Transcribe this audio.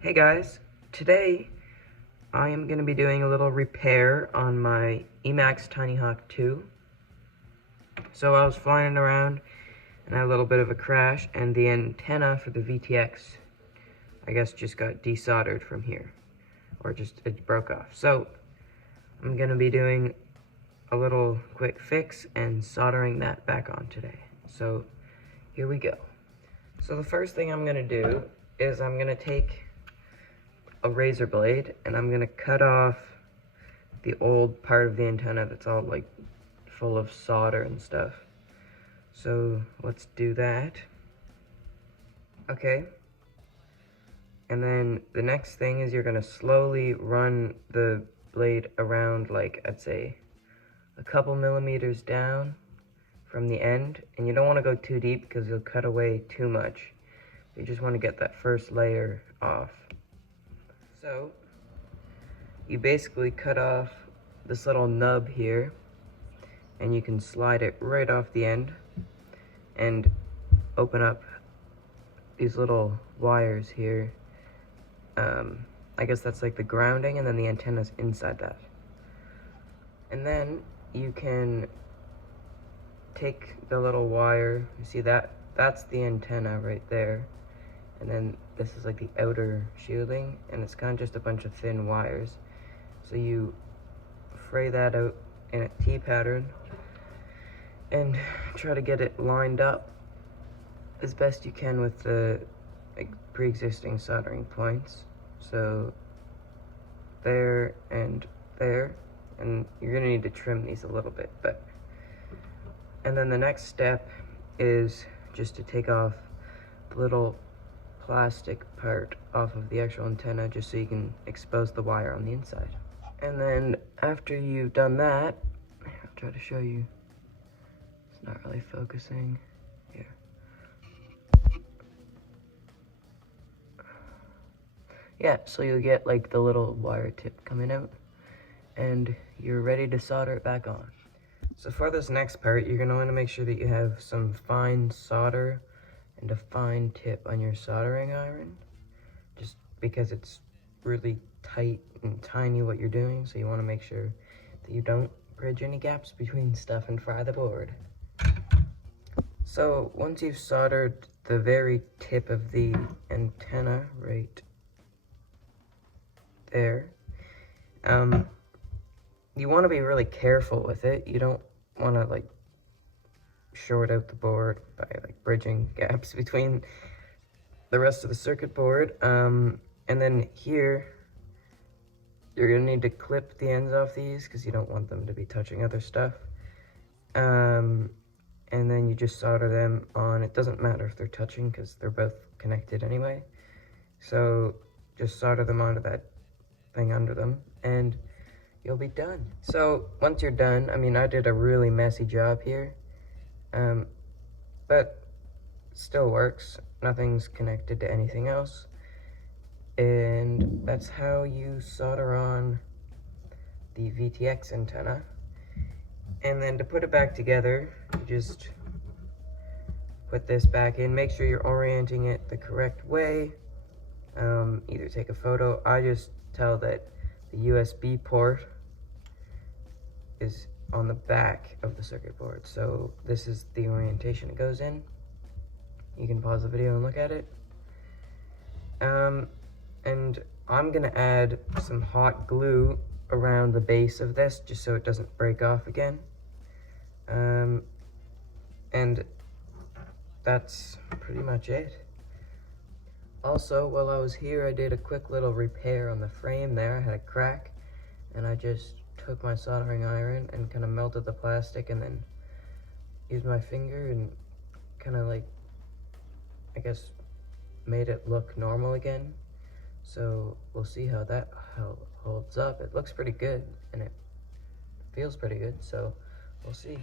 Hey guys, today I am going to be doing a little repair on my Emax Tinyhawk 2. So I was flying around and I had a little bit of a crash, and the antenna for the VTX, I guess, just got desoldered from here, or just it broke off. So I'm going to be doing a little quick fix and soldering that back on today. So here we go. So the first thing I'm going to do is I'm going to take a razor blade and I'm going to cut off the old part of the antenna that's all like full of solder and stuff. So let's do that. Okay. And then the next thing is you're going to slowly run the blade around, like, I'd say a couple millimeters down from the end. And you don't want to go too deep because you'll cut away too much. You just want to get that first layer off. So you basically cut off this little nub here, and you can slide it right off the end and open up these little wires here. I guess that's like the grounding, and then the antenna's inside that. And then you can take the little wire, you see that? That's the antenna right there. And then this is like the outer shielding, and it's kind of just a bunch of thin wires. So you fray that out in a T pattern and try to get it lined up as best you can with the pre-existing soldering points. So there and there, and you're gonna need to trim these a little bit, and then the next step is just to take off the little plastic part off of the actual antenna, just so you can expose the wire on the inside. And then after you've done that, I'll try to show you. It's not really focusing here. Yeah, so you'll get like the little wire tip coming out, and you're ready to solder it back on. So for this next part, you're gonna want to make sure that you have some fine solder and a fine tip on your soldering iron, just because it's really tight and tiny what you're doing, so you want to make sure that you don't bridge any gaps between stuff and fry the board. So once you've soldered the very tip of the antenna right there, you want to be really careful with it. You don't want to like short out the board by like bridging gaps between the rest of the circuit board. And then here you're gonna need to clip the ends off these because you don't want them to be touching other stuff. And then you just solder them on. It doesn't matter if they're touching because they're both connected anyway. So just solder them onto that thing under them and you'll be done. So once you're done, I mean, I did a really messy job here, but still works. Nothing's connected to anything else. And that's how you solder on the VTX antenna. And then to put it back together, you just put this back in. Make sure you're orienting it the correct way. Either take a photo. I just tell that the USB port is on the back of the circuit board. So this is the orientation it goes in. You can pause the video and look at it. And I'm gonna add some hot glue around the base of this just so it doesn't break off again. And that's pretty much it. Also, while I was here, I did a quick little repair on the frame there. I had a crack, and I just took my soldering iron and kind of melted the plastic, and then used my finger and kind of like, I guess, made it look normal again. So we'll see how that holds up. It looks pretty good, and it feels pretty good, so we'll see.